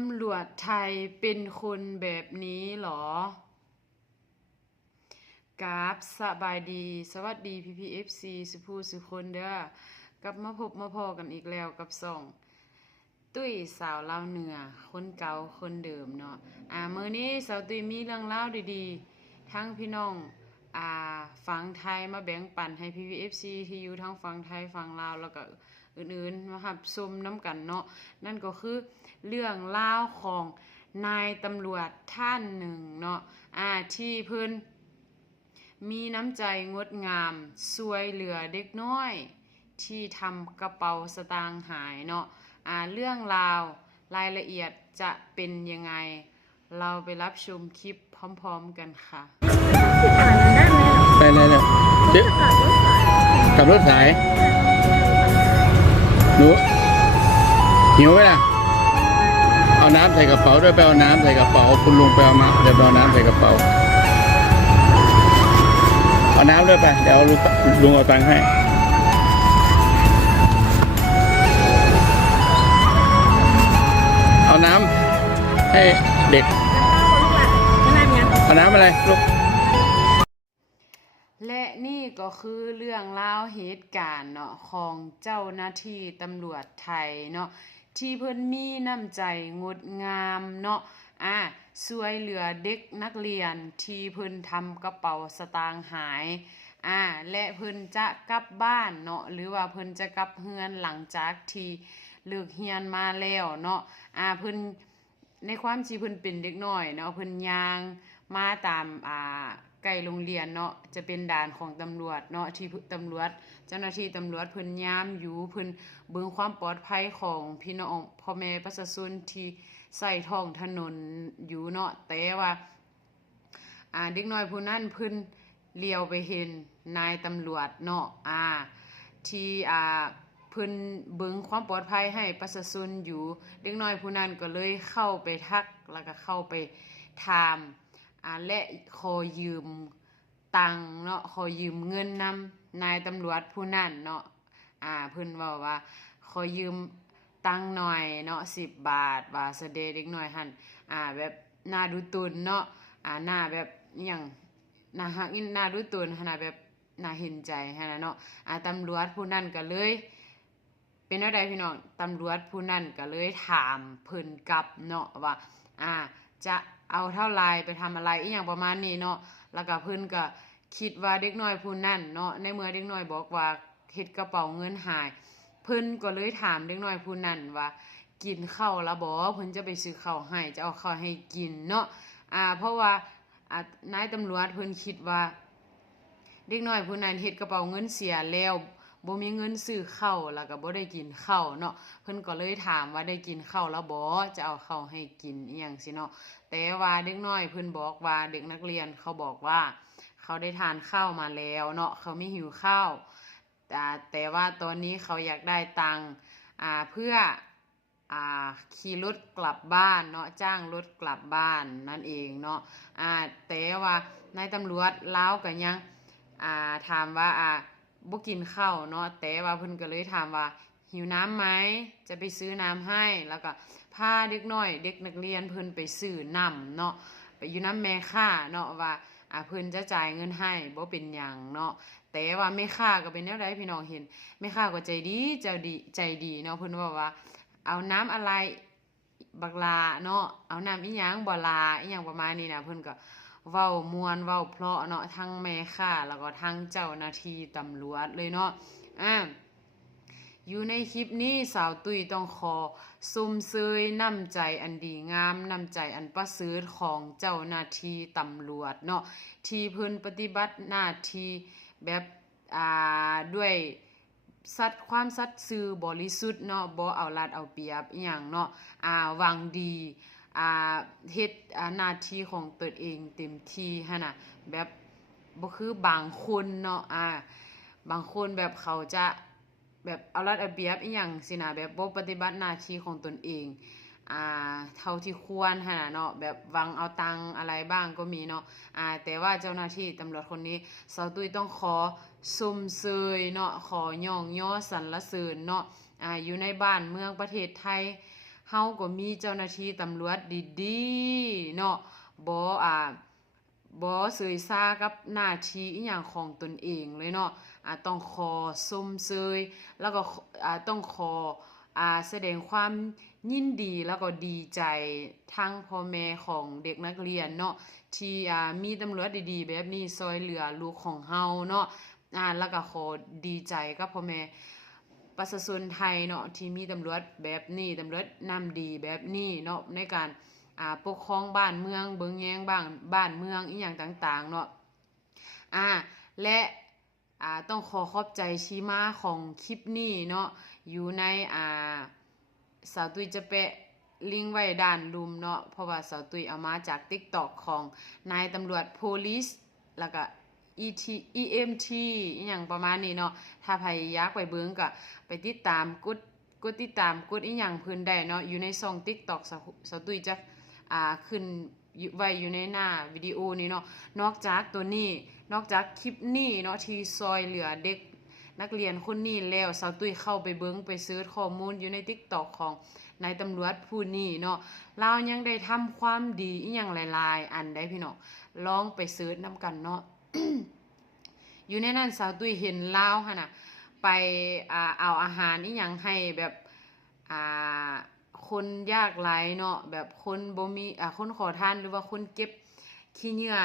ำรวจไทยเป็นคนแบบนี้หรอกราบสบายดี สวัสดีพีพีเอฟซีสุภูสุคนเด้อกลับมาพบมาพอกันอีกแล้วกับสองตุ้ยสาวลาวเหนือ คนเก่าคนเดิมเนาะอ่ามื้อนี้สาวตุ้ยมีเรื่องเล่าดีๆ ทั้งพี่น้องอ่าฝั่งไทยมาแบ่งปันให้ PVFC ที่อยู่ทั้งฝั่งไทยฝั่งลาวแล้วก็ อื่นๆมาหับชมน้ำกันเนาะนั่นก็คือเรื่องเล่าวของนายตำรวจท่านหนึ่งเนาะอ่าที่เพิ่นมีน้ำใจงดงามช่วยเหลือเด็กน้อย ที่ทำกระเป๋าสตางค์หายเนาะอ่าเรื่องราวรายละเอียดจะเป็นยังไง เราไปรับชมคลิปพร้อมๆกันค่ะไปเลยเนี่ยเจ๊ขับรถสาย หนูหิวไหมล่ะเอาน้ำใส่กระเป๋าด้วยไปเอาน้ำใส่กระเป๋าคุณลุงไปเอามาเดี๋ยวไปเอาน้ำใส่กระเป๋าเอาน้ำด้วยไปเดี๋ยวลุงลุงเอาตังค์ให้เอาน้ำให้เด็กเอาน้ำอะไรลูกและนี่ ก็คือเรื่องราวเหตุการณ์เนาะของเจ้าหน้าที่ตำรวจไทยเนาะที่เพิ่นมีน้ำใจงดงามเนาะอ่าช่วยเหลือเด็กนักเรียนที่เพิ่นทำกระเป๋าสตางค์หายอ่าและเพิ่นจะกลับบ้านเนาะหรือว่าเพิ่นจะกลับเฮือนหลังจากที่เลิกเรียนมาแล้วเนาะอ่าเพิ่นในความที่เพิ่นเป็นเด็กน้อยเนาะเพิ่นย่างมาตามอ่า ใกล้โรงเรียนเนาะจะเป็นด่านของตำรวจเนาะที่ตำรวจ เจ้าหน้าที่ตำรวจเพิ่นยามอยู่เพิ่นเบิ่งความปลอดภัยของพี่น้องพ่อแม่ประชาชนที่ใส่ท้องถนนอยู่เนาะแต่ว่าอ่าเด็กน้อยผู้นั้นเพิ่นเลียวไปเห็นนายตำรวจเนาะอ่าที่อ่าเพิ่นเบิ่งความปลอดภัยให้ประชาชนอยู่ เด็กน้อยผู้นั้นก็เลยเข้าไปทักแล้วก็เข้าไปถาม อ่าและขอยืมตังเนาะขอยืมเงินนำนายตำรวจผู้นั้นเนาะอ่าเพิ่นเว้าว่าขอยืมตังหน่อยเนาะ10บบาทว่าซะเดเด็กหน้อยหันอ่าแบบหน้าดูตุนเนาะอ่าหน้าแบบอิหยังน่าฮักอินน่าดูตุนขนาดแบบน่าเห็นใจขนาดเนาะอ่าตำรวจผู้นั้นก็เลย เป็นอะไรพี่น้องตำรวจผู้นั้นก็เลยถามเพิ่นกลับเนาะว่า อ่าจะเอาเท่าไรไปทำอะไรอีหยังประมาณนี้เนาะแล้วก็เพิ่นก็คิดว่าเด็กน้อยผู้นั้นเนาะในเมื่อเด็กน้อยบอกว่าเฮ็ดกระเป๋าเงินหาย เพิ่นก็เลยถามเด็กน้อยผู้นั้นว่า กินข้าวแล้วบ่เพิ่นจะไปซื้อข้าวให้จะเอาข้าวให้กินเนาะอ่าเพราะว่าอ่านายตำรวจเพิ่นคิดว่า เด็กน้อยผู้นั้นเฮ็ดกระเป๋าเงินเสียแล้ว บ่มีเงินซื้อข้าวแล้วก็บ่ได้กินข้าวเนาะเพิ่นก็เลยถามว่าได้กินข้าวแล้วบ่จะเอาข้าวให้กินอีหยังสิเนาะแต่ว่าเด็กน้อยเพิ่นบอกว่าเด็กนักเรียนเขาบอกว่า เขาได้ทานข้าวมาแล้วเนาะเขาไม่หิวข้าวแต่แต่ว่าตอนนี้เขาอยากได้ตังค์อ่าเพื่ออ่าขี่รถกลับบ้านเนาะจ้างรถกลับบ้านนั่นเองเนาะอ่าแต่ว่านายตำรวจเลาวก็ยังอ่าถามว่าอ่า บ่กินข้าวเนาะแต่ว่าเพิ่นก็เลยถามว่าหิวน้ำไหมจะไปซื้อน้ำให้แล้วก็พาเด็กน้อย เด็กนักเรียนเพิ่นไปซื้อน้ำเนาะไปอยู่น้ำแม่ค่าเนาะว่าอ่าเพิ่นจะจ่ายเงินให้บ่เป็นหยังเนาะแต่ว่าแม่ค้าก็เป็นแนวใดพี่น้องเห็นแม่ค้าก็ใจดีใจดีใจดีเนาะเพิ่นว่าว่า เอาน้ำอะไรบักลาเนาะเอาน้ำอีหยังบ่ลาอีหยังประมาณนี้นะเพิ่นก็ เว้ามวนเว้าเพาะเนาะทั้งแม่ค้าแล้วก็ทั้งเจ้าหน้าที่ตำรวจเลยเนาะอ่าอยู่ในคลิปนี้สาวตุ้ยต้องขอซุมเซยน้ำใจอันดีงามน้ำใจอันประเสริฐของเจ้าหน้าที่ตำรวจเนาะที่เพิ่นปฏิบัติหน้าที่แบบอ่าด้วยสัตย์ความสัตย์ซื่อบริสุทธิ์เนาะบ่เอารัดเอาเปรียบอีหยังเนาะอ่าหวังดี อ่าเฮ็ดอ่าหน้าที่ของตนเองเต็มที่หั่นน่ะแบบบ่คือบางคนเนาะอ่าบางคนแบบเขาจะแบบเอารัดเอาเปรียบอีหยังสินะแบบบ่ปฏิบัติหน้าที่ของตนเองอ่าเท่าที่ควรขนะเนาะแบบวังเอาตังอะไรบ้างก็มีเนาะอ่าแต่ว่าเจ้าหน้าที่ตำรวจคนนี้สาวตุ้ยต้องขอสมเสยเนาะขอย่องย่อสรรเสริญเนาะอ่าอยู่ในบ้านเมืองประเทศไทย เฮาก็มีเจ้าหน้าที่ตำรวจดีๆเนาะบ่อ่าบ่เสยซากับหน้าที่อีหยังของตนเองเลยเนาะอ่าต้องขอชมเชยแล้วก็อ่าต้องขออ่าแสดงความยินดีแล้วก็ดีใจทั้งพ่อแม่ของเด็กนักเรียนเนาะที่อ่ามีตำรวจดีๆ แบบนี้ซอยเหลือลูกของเฮาเนาะอ่าแล้วก็ขอดีใจกับพ่อแม่ ประชาชนไทยเนาะที่มีตำรวจแบบนี้ตำรวจนำดีแบบนี้เนาะในการอ่าปกครองบ้านเมืองเบิงแยงบ้านบ้านเมืองอีหยังต่างๆเนาะอ่าและอ่าต้องขอขอบใจชีมาของคลิปนี้เนาะอยู่ในอ่าสาวตุยจะแปะลิงไว้ด้านลุมเนาะเพราะว่าสาวตุยเอามาจาก TikTok ของนายตำรวจ police แล้วก็ ET EMT อหย่างประมาณนี้เนาะถ้าใครอยากไปเบิ่งก็ไปติดตามกดกดติดตามกดอีหยังเพิ่นได้เนาะอยู่ในช่อง TikTok สาวสตุยจะอ่าขึ้นไว้อยู่ในหน้าวิดีโอนี้เนาะนอกจากตัวนี้นอกจากคลิปนี้เนาะที่ซอยเหลือเด็กนักเรียนคนนี้แล้วสาวตุ้ยเข้าไปเบิ่งไปเสิร์ชข้อมูลอยู่ใน TikTok ของนายตำรวจผู้นี้เนาะเรายังได้ทำความดีอีหยังหลาย ๆ อันได้พี่น้องลองไปเสิร์ชนํกันเนาะ อยู่ในนั้นสาวตุ้ยเห็นลาวหั่นน่ะไปอเอาอาหารอีหยังให้แบบคนยากไร้เนาะแบบคนบ่มีคนขอทานหรือว่าคนเก็บขี้เหงื่อ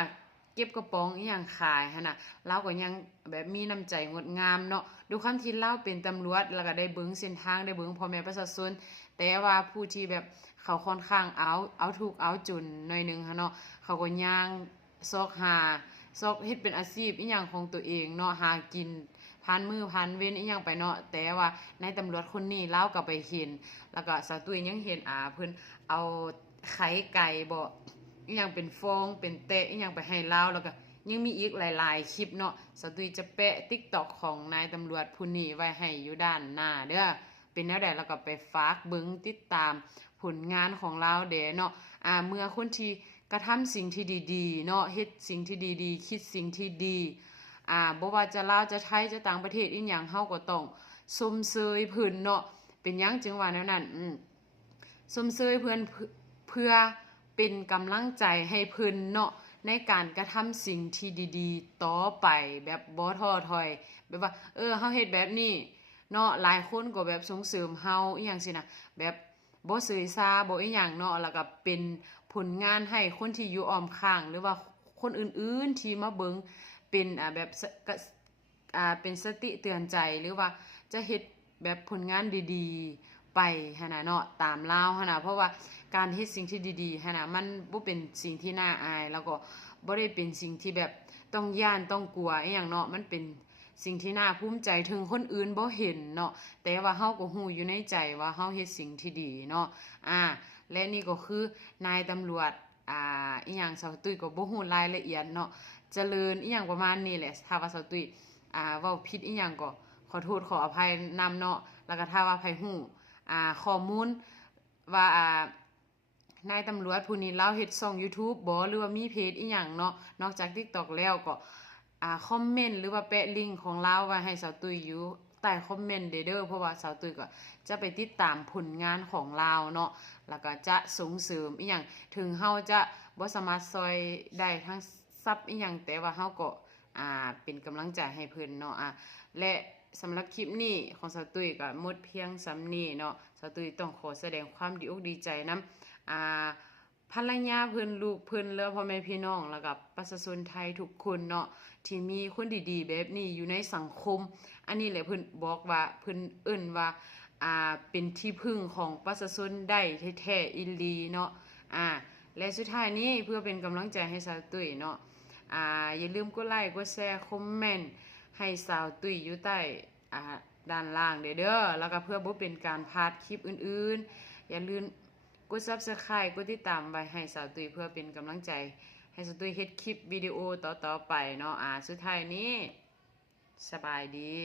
เก็บกระป๋องอีหยังขายหั่นน่ะเราก็ยังแบบมีน้ำใจงดงามเนาะดูคำที่เราเป็นตำรวจแล้วก็ได้เบิ่งเส้นทางได้เบิ่งพ่อแม่ประชาชนแต่ว่าผู้ที่แบบเขาค่อนข้างเอาเอาทุกเอาจุนหน่อยนึงหั่นเนาะเขาก็ย่างซอกหา ซอกเฮ็ดเป็นอาชีพอีหยังของตัวเองเนาะหากินพันมือพันเว้นอีหยังไปเนาะแต่ว่าในตำรวจคนนี้เล่ากับไปเห็น แล้วก็สาวตุ้ยยังเห็นอ่าเพิ่นเอาไข่ไก่บ่อีหยังเป็นฟองเป็นเตะอีหยังไปให้เล่าแล้วก็ยังมีอีกหลาย ๆ คลิปเนาะสาวตุ้ยจะแปะ TikTok ของนายตำรวจผู้นี้ไว้ให้อยู่ด้านหน้าเด้อเป็นแนวใดแล้วก็ไปฝากเบิ่งติดตามผลงานของเราเด้เนาะอ่าเมื่อคนที่ กระทำสิ่งที่ดีๆเนาะเฮ็ดสิ่งที่ดีๆ คิดสิ่งที่ดีอ่าบ่ว่าจะลาวจะไทยจะต่างประเทศอีหยังเฮาก็ต้องชมเชยเพิ่นเนาะเป็นหยังจึงว่าแนวนั้นอืมชมเชยเพิ่นเพื่อเพื่อเป็นกำลังใจให้เพิ่นเนาะในการกระทำสิ่งที่ดีๆ ต่อไปแบบบ่ท้อถอย แบบว่า เออเฮาเฮ็ดแบบนี้เนาะหลายคนก็แบบส่งเสริมเฮาอีหยังสินะแบบบ่เสยซาบ่อีหยังเนาะแล้วก็เป็น ผลงานให้คนที่อยู่อ้อมข้าง หรือว่าคนอื่นๆที่มาเบิงเป็นอ่าแบบกะอ่าเป็นสติเตือนใจหรือว่าจะเฮ็ดแบบผลงานดีๆ ไปหั่นะเนาะตามลาวหั่นะเพราะว่าการเฮ็ดสิ่งที่ดีๆหั่นะมันบ่เป็นสิ่งที่น่าอาย แล้วก็บ่ได้เป็นสิ่งที่แบบต้องย่านต้องกลัวอีหยังเนาะมันเป็นสิ่งที่น่าภูมิใจถึงคนอื่นบ่เห็นเนาะแต่ว่าเฮาก็ฮู้อยู่ในใจว่าเฮาเฮ็ดสิ่งที่ดีเนาะอ่า และนี่ก็คือนายตำรวจอ่าอีหยังสาวตุ้ยก็บ่ฮู้รายละเอียดเนาะเจริญอีหยังประมาณนี้แหละถ้าว่าสาวตุ้ยอ่าเว้าผิดอีหยังก็ขอโทษขออภัยนำเนาะแล้วก็ถ้าว่าไผฮู้อ่าข้อมูลว่าอ่านายตำรวจผู้นี้เล่าเฮ็ดช่อง YouTube บ่หรือว่ามีเพจอีหยังเนาะนอกจาก TikTok แล้วก็อ่าคอมเมนต์หรือว่าแปะลิงก์ของเราไว้ให้สาวตุ้ยอยู่ใต้คอมเมนต์เด้อเด้อเพราะว่าสาวตุ้ยก็จะไปติดตามผลงานของเราเนาะ แล้วก็จะส่งเสริมอีหยังถึงเฮาจะบ่สามารถซอยได้ทั้งซับอีหยังแต่ว่าเฮาก็อ่าเป็นกำลังใจให้เพิ่นเนาะอะและสำหรับคลิปนี้ของสาวตุ้ยก็หมดเพียงสำนี้เนาะสาวตุ้ยต้องขอแสดงความดีอกดีใจนํอ่าภรรยาเพิ่นลูกเพิ่นแล้วพ่อแม่พี่น้องแล้วก็ประชาชนไทยทุกคนเนาะที่มีคนดีๆแบบนี้อยู่ในสังคม อันนี้แหละเพิ่นบอกว่าเพิ่นเอิ้นว่า อ่าเป็นที่พึ่งของประชาชนได้แท้ๆอีหลีเนาะอ่าและสุดท้ายนี้เพื่อเป็นกำลังใจให้สาวตุ้ยเนาะอ่าอย่าลืมกดไลค์กดแชร์คอมเมนต์ให้สาวตุ้ยอยู่ใต้อ่าด้านล่างเด้อแล้วก็เพื่อบ่เป็นการพลาดคลิปอื่นๆ อย่าลืมกด Subscribe กดติดตามไว้ให้สาวตุ้ยเพื่อเป็นกำลังใจ ให้สาวตุ้ยเฮ็ดคลิปวิดีโอต่อๆไปเนาะอ่าสุดท้ายนี้สบายดี